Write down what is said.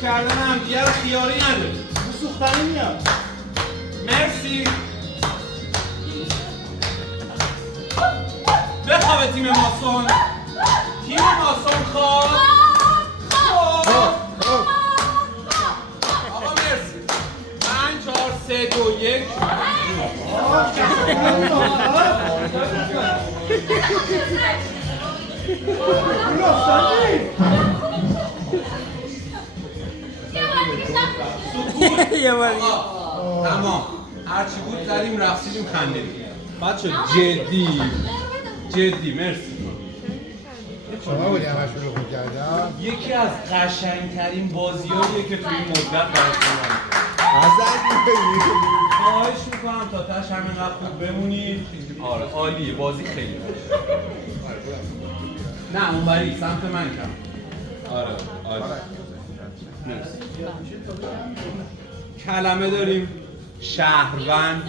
تعریف کردن همدیگه رو خیاری نداریم. سوختنی میاد. مرسی. بخواب تیم ماسون. تیم ماسون خواب. آقا مرسی. 5 4 3 2 1. یه بار تمام. هرچی بود زدیم رقصیدیم خندیدیم. بچه جدی مرسی. شما بودی همشون رو خوب کردم. یکی از قشنگترین بازیاییه که توی این مدت براتون خواهش میکنم تا تاش همینقدر خوب بمونید. آره عالیه بازی خیلی نه اونوری سمت من کم. آره عالی. مرسی. کلمه داریم شهروند